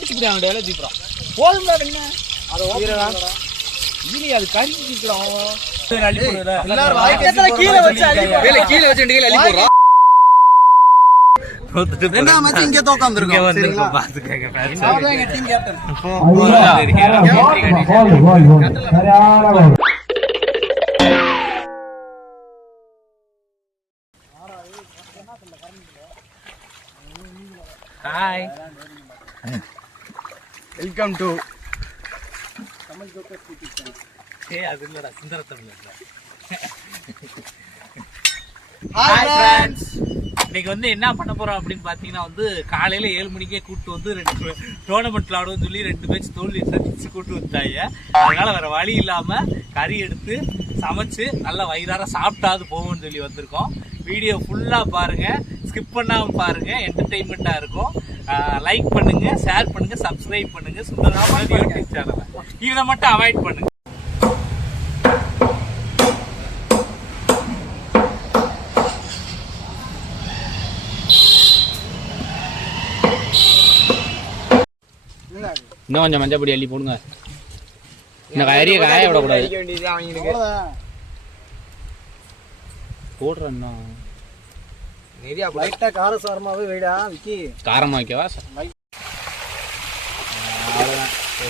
அடிச்சுக்கிட்டு அவன் வேலை தீப்புறான் போதும்டா என்ன அதை இல்லையே அது கறிக்கு தீக்குறான் கீழே வச்சு அள்ளி போடுறான் இங்க தோக்காந்துருக்கோம் பாத்துக்கங்க hi welcome to Tamil joker YouTube channel. அது இல்லடா சுந்தர தமிழ். ஹாய் फ्रेंड्स, இன்னைக்கு வந்து என்ன பண்ண போறோம் அப்படின்னு பாத்தீங்கன்னா வந்து காலையில 7 மணிக்கே கூட்டு வந்து 2 டோர்னமெண்ட் விளையாடுவோம் சொல்லி 2 மேட்ச் தோல்வி சந்திச்சு கூட்டு வந்தாங்க. அதனால வேற வழி இல்லாம கறி எடுத்து சமைச்சு நல்லா வயிறார சாப்பிட்டாது போவோம்னு சொல்லி வந்திருக்கோம். வீடியோ ஃபுல்லா பாருங்க, ஸ்கிப் பண்ணாம பாருங்க, என்டர்டைன்மெண்டா இருக்கும். லைக் பண்ணுங்க, ஷேர் பண்ணுங்க, சப்ஸ்கிரைப் பண்ணுங்க. சுந்தரமான யூடியூப் சேனலை இதை மட்டும் அவாய்ட் பண்ணுங்க. இன்னும் கொஞ்சம் மஞ்சப்பொடி அள்ளி போடுங்க. இந்த கறியை காய விடக்கூடாது. போடுறேன் நிறைய லைட்டா காரசாரமாவே வைடா விக்கி. காரமா வைக்கவா?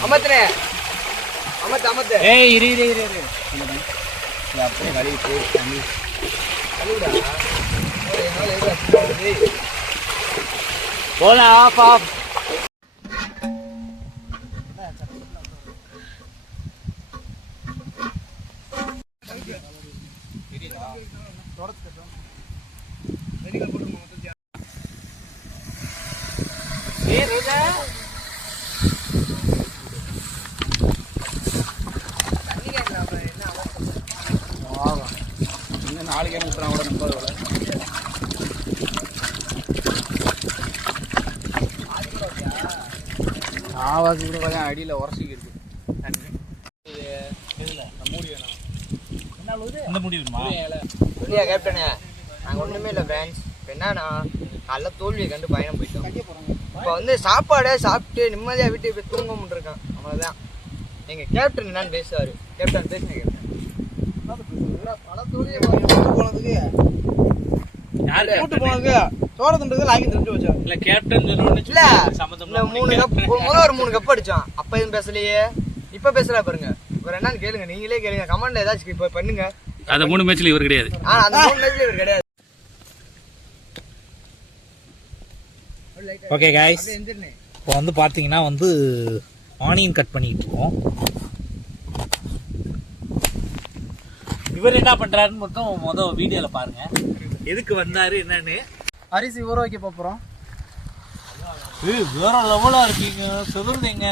அமத்ரே அமத் ஏய் இரு அப்படியே கழுவி போய் தண்ணி கழுவுடா. போடா பாப். நாளைக்கு ஊற்றுறான் கூட 30 ஆவாசி கூட கொஞ்சம் அடியில் உரசிக்கு இருக்கு. இந்த முடி வேணுமா? இல்லையா கேப்டனே, நாங்கள் ஒன்றுமே இல்லை ஃப்ரெண்ட்ஸ். இப்போ என்னன்னா காலைல தோல்வியை கண்டு பயணம் போயிட்டோம். இப்போ வந்து சாப்பாடை சாப்பிட்டு நிம்மதியாக வீட்டுக்கு போய் தூங்க முடிருக்கான். அவ்வளோதான். எங்கள் கேப்டன் என்னன்னு பேசுவார். கேப்டன் பேசுங்க. கேப்டன் பல தோல்வியை போனதுக்கு கூட்டு போனதுக்கு சோரத்துன்றது லாக்கி தெரிஞ்சு வச்சோம். இல்லை கேப்டன் இல்லை சம்மந்தம் 3 கப் அடித்தோம். அப்போ எதுவும் பேசலையே, இப்போ பேசல பாருங்க. இவர் என்னன்னு கேளுங்க, நீங்களே கேளுங்க, கமெண்ட்ல ஏதாச்சும் இப்போ பண்ணுங்க. அந்த 3 மேட்ச்ல இவர் கிடையாது. அந்த 3 மேட்ச்ல இவர் கிடையாது. ஓகே गाइस, இப்போ வந்து பாத்தீங்கன்னா வந்து ஆனியன் கட் பண்ணிட்டு இருக்கோம். இவர் என்ன பண்றாருன்னு மட்டும் முதல் வீடியோல பாருங்க. எதுக்கு வந்தாரு என்னன்னு. அரிசி ஊற வைக்க போறோம். வேற லெவலா இருக்கீங்க, சொல்லுங்க.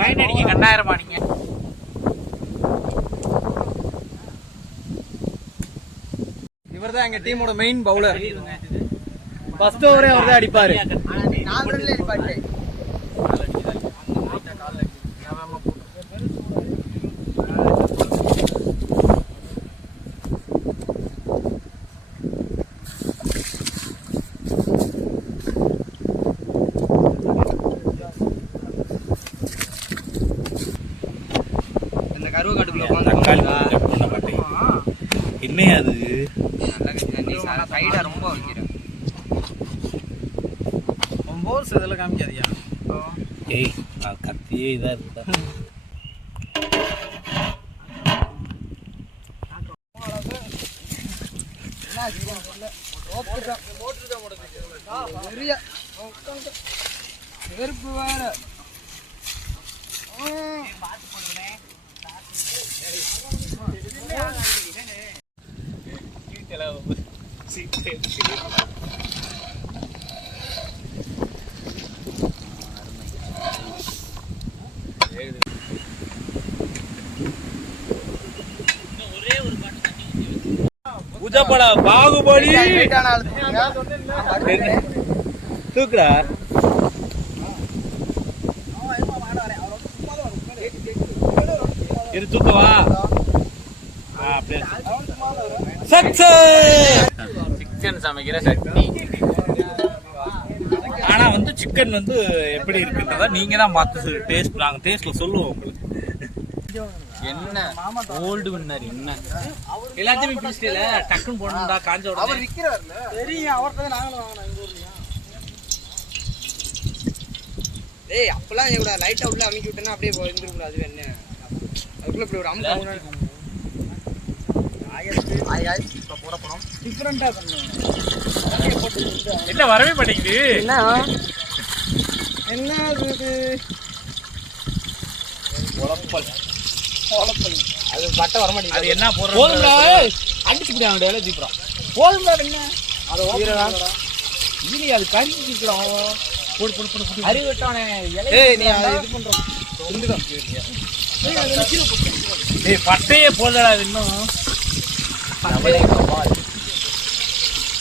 கை நடிக்க கண்ணாயிரமா நீங்க. இவர் தான் எங்க டீமோட மெயின் பவுலர். ஃபர்ஸ்ட் ஓவரே அவர் தான் அடிப்பாரு. என்ன அது சைடா ரொம்ப வைக்கிறேன். போல்ஸ் இதெல்லாம் காமிக்காதியா? ஏய் நான் கத்தியே இதா இருக்கா. வெறுப்பு வேற. பூஜாப்படா பாகுபலி தூக்குறா. இது தூக்கவா? சக்சஸ். சிக்கன் சமைக்கிற சட்னி. ஆனா வந்து சிக்கன் வந்து எப்படி இருக்குன்றதா நீங்க தான் பார்த்து டேஸ்ட், நாங்க டேஸ்ட்ல சொல்லுவோம் உங்களுக்கு. என்ன ஓல்டு வின்னர் என்ன எல்லாத்தையுமே பிடிச்சிட்டே டக்குன்னு போடணும்டா காஞ்ச உடனே. அவர் விக்கிறார்ல தெரியும், அவர்ட்ட நாங்களும் வாங்கணும் எங்க ஊர்லயா. ஏய் அப்பலாம் இவட லைட்டா உள்ள அமுக்கி விட்டனா அப்படியே போயிந்திருக்கும். அது என்ன அதுக்குள்ள இப்படி ஒரு அமுக்கு ஆயாய் இப்ப போட போறோம். டிஃபரண்டா பண்ணுங்க. என்ன வரவே மாட்டேங்குது. என்ன இது உலப்பல் அது பட்ட வர மாட்டேங்குது. அது என்ன போடுறது போடுடா அடிச்சு புடி அவன் டேல தீப்றா போடுடா. என்ன அத ஓடுறா ஈலி அது கறிக்கு தீக்குறான். போடு போடு போடு போடு அறி வெட்டானே. ஏய் நீ அது இது பண்ற துண்டுடா. ஏய் பட்டையே போடடா. இது இன்னும்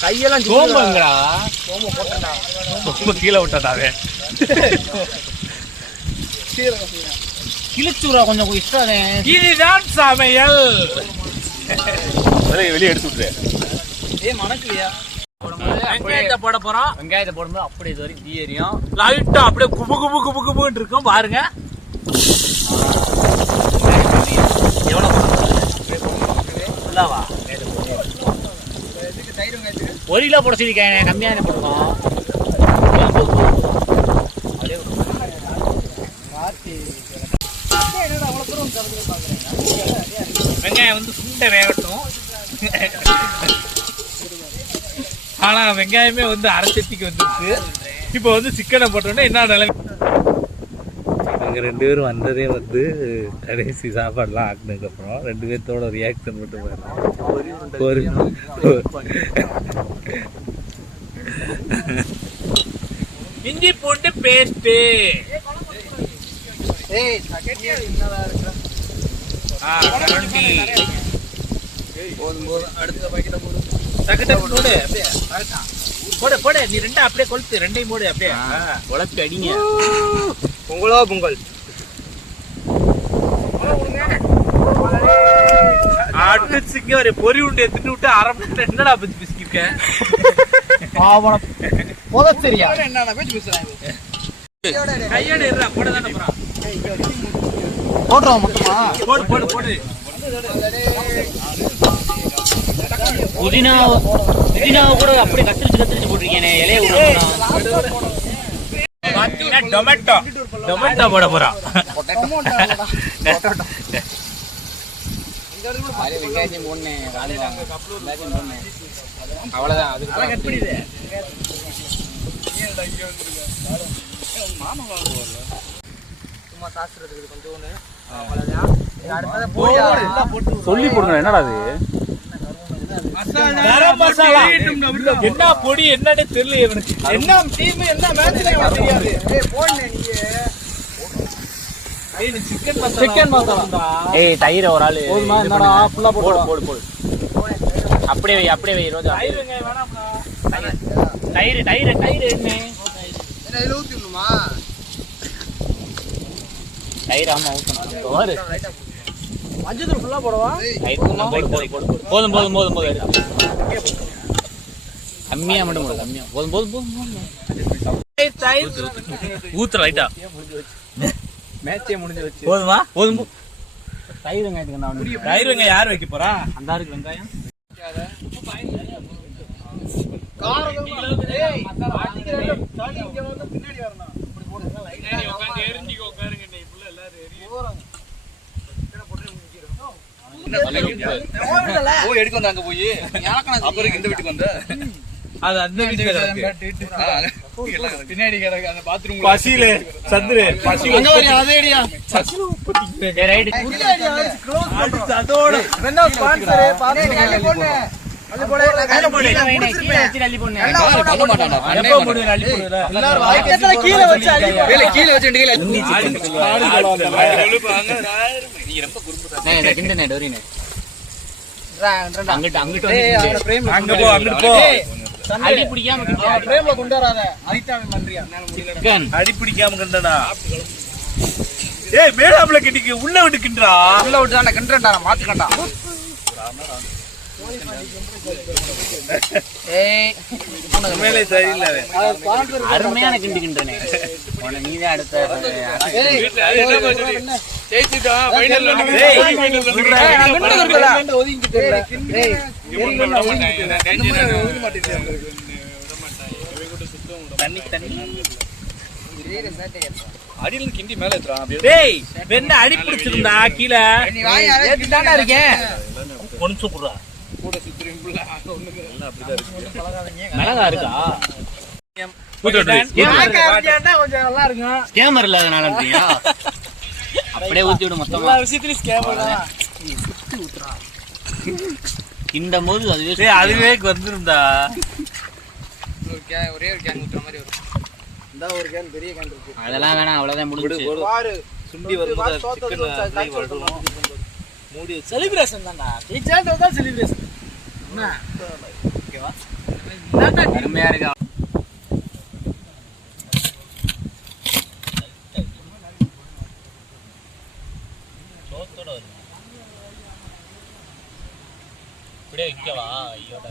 கையெல்லாம் சோம்பங்கடா. சோம்ப போட்டடா. சோம்ப கீழே விட்டடாவே. கிழிச்சுரா கொஞ்சம் இஷ்டம். இதுதான் சமையல். வெளியே எடுத்து விட்டுரு. ஏய் மணக்கலையா? வெங்காயத்தை போட போறோம். வெங்காயத்தை போடும்போது அப்படியே இது வரைக்கும் தீ எரியும். லைட்டா அப்படியே குபு குபு குபு குபுன்னு இருக்கும் பாருங்க. எவ்வளவு ஃபுல்லாவா? 1 கிலோ போட சொல்லிருக்கேன். கம்மியான போட்டுக்கோம். வெங்காயம் வந்து சுண்டை வேகட்டும். ஆனா வெங்காயமே வந்து அரைச்சட்டிக்கு வந்துருக்கு. இப்போ வந்து சிக்கனை போட்டோன்னா என்ன நிலைமை. நாங்கள் 2 பேரும் வந்ததே வந்து கடைசி சாப்பாடுலாம் ஆக்குனதுக்கப்புறம் 2 பேர்த்தோட ரியாக்ஷன் மட்டும் இஞ்சி போட்டு பேஸ்ட்டு. போடு போடு நீ 2 அப்படியே கொளுத்து. 2ஐயும் போடு அப்படியே உழப்பி அடிங்க. பொங்கலோ பொங்கல் அடிச்சுங்க. ஒரு பொறி உண்டு எடுத்துட்டு விட்டு 1/2 மணி நேரம் என்னடா பத்தி பிஸ்கிருக்கேன். சரியா என்ன பேச்சு பேசுறாங்க. கையோட இருடா. போட தானே போறான். போடுறோம் மொத்தமா. போடு போடு போடு. புதினா கூட அப்படியே கத்திரிச்சு போட்டிருக்கேனே. இலைய டொமேட்டோ போட போறான். அவ்வளவுதான். சும்மா சாஸ்திரத்துக்கு கொஞ்சம் சொல்லி போடுங்க. என்னடா அது கரம் மசாலா. என்ன பொடி என்னன்னு தெரியல இவனுக்கு. என்ன டீம் என்ன மேட்ச்ல தெரியாது. சிக்கன் மசாலா. ஏய் தயிர் ஒரு ஆளு போதுமா? என்னடா ஃபுல்லா போடு போடு போடு. அப்படியே வை அப்படியே வை. ரோஜா தயிர் வேணாம்டா. தயிர் தயிர் தயிர் என்ன இதுல ஊத்திடணுமா? தயிர் ஆமா ஊத்தணும். பாரு மஞ்சள் தூள் ஃபுல்லா போடவா? போதும் போதும் போதும் போதும். கம்மியா மட்டும் போடு. கம்மியா போதும் போதும் போதும். ஊத்துற லைட்டா. மேட்சே முடிஞ்சு வச்சு போதுமா? போதும். தயிர் வெங்காயத்துக்கு நான் தயிர் வெங்காயம் யார் வைக்க போறா? அந்த இருக்கு வெங்காயம். பின்னாடி வரணும். எடுக்க வந்தாங்க போய் அப்புறம் இந்த வீட்டுக்கு வந்த அது அந்த பின்னாடி அந்த பாத்ரூம் பசியில சந்திரு பசி அதோட அடி பிடிக்காம கண்டா. ஏய் மேலாப்ல கிட்டிக்கு உள்ள விட்டு கிண்டா. உள்ள விட்டு தான கிண்டறடா. மாத்திக்கண்டா. ஏய் உண்மையிலே சரியில்லை அருமையான கிண்டு கிண்டனே உன நீதான் அடுத்த தண்ணி தண்ணி சீரியஸா கேட்பா அடியில கிண்டி மேல ஏத்துறான் டேய் வெண்ண அடி பிடிச்சிருந்தா கீழே நீ வாய் ஏத்தி தானே இருக்கேன் ஒன்னு சூப்புறா கூட சுத்துறீங்க புள்ள ஒண்ணுக்கு எல்லாம் அப்படிதான் இருக்கு மிளகா இருக்கா கொஞ்சம் நல்லா இருக்கும் ஸ்கேமர் இல்லாதனால அப்படியே ஊத்தி விடு மொத்தமா எல்லா விஷயத்துலயும் ஸ்கேமர் தான் இந்த போது அதுவே டேய் அதுவே வந்திருந்தா ஒரே ஒரு கேன் ஊத்துற மாதிரி வரும் இந்த ஒரு கேன் பெரிய கேன் இருக்கு அதெல்லாம் வேணாம் அவ்வளவுதான் முடிஞ்சு பாரு சுண்டி வரும்போது சிக்கன் வரும் மூடி செலிப்ரேஷன் தான்டா டீச்சர் தான் செலிப்ரேஷன் என்ன ஓகேவா அருமையா இருக்கா சோத்தோட வருது இப்படியே வைக்கவா ஐயோட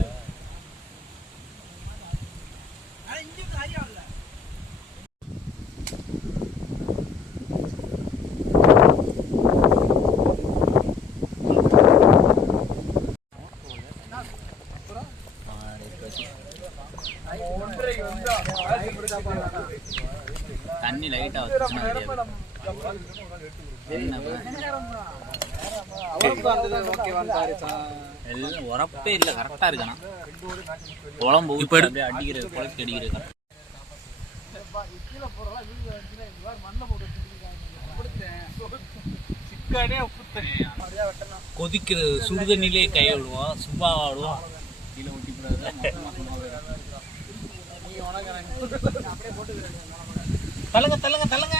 தண்ணி லைட்டா வச்சுனா எல்லாம் உரப்பே இல்ல கரெக்டா இருக்கானா குழம்பு இப்ப அடிக்கிறது குழம்பு அடிக்கிறது கொதிக்கிற சுடுதண்ணிலே கை விடுவோம் சும்மா விடுவோம் கீழே ஊட்டி தள்ளுங்க தள்ளுங்க தள்ளுங்க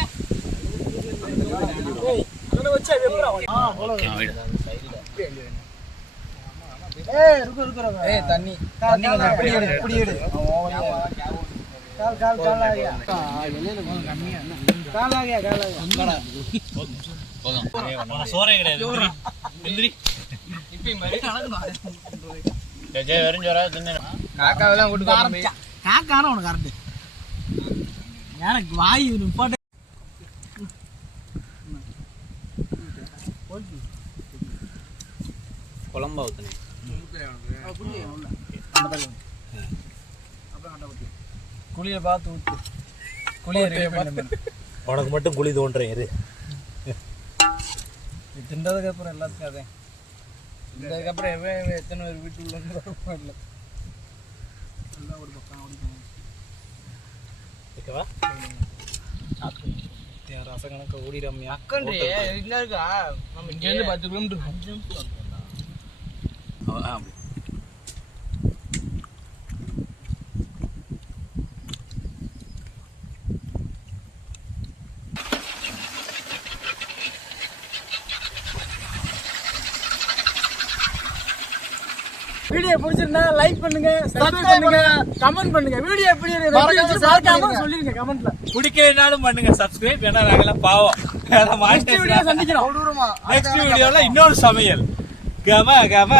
தண்ணி தண்ணி கொஞ்சம் இப்படி எடு இப்படி எடு கால் கால் கால் ஆகியா கால் ஆகியா கால் ஆகியா போதும் சோறே கிடையாது எந்திரி காக்காவெல்லாம் கூட்டு காக்கான உனக்கு கரெக்ட் எனக்கு வாய் நிப்பாட்டு குழம்பா ஊத்துனேன் குளியை பார்த்து ஊத்து குளியை உனக்கு மட்டும் குழி தோன்றேன் இரு தின்றதுக்கு அப்புறம் எல்லாத்துக்கும் அதே இதுக்கப்புறம் எவன் எத்தனை பேர் வீட்டுக்குள்ள இல்லை எல்லாம் ஒரு பக்கம் ஓகேவா ரச கணக்க ஓடிடாமையா அக்கன்றி என்ன இருக்கா நம்ம இங்கேருந்து 10 கிலோமீட்டர் 5 நிமிஷம் வீடியோ பிடிச்சிருந்தா லைக் பண்ணுங்க சப்ஸ்கிரைப் பண்ணுங்க கமெண்ட் பண்ணுங்க வீடியோ எப்படி இருக்கு மறக்காம சொல்லிருங்க கமெண்ட்ல பிடிக்கலனாலும் பண்ணுங்க சப்ஸ்கிரைப் ஏன்னா நாங்கெல்லாம் பாவம் வீடியோ சந்திக்கிறோம் நெக்ஸ்ட் வீடியோல இன்னொரு சமையல் கம கம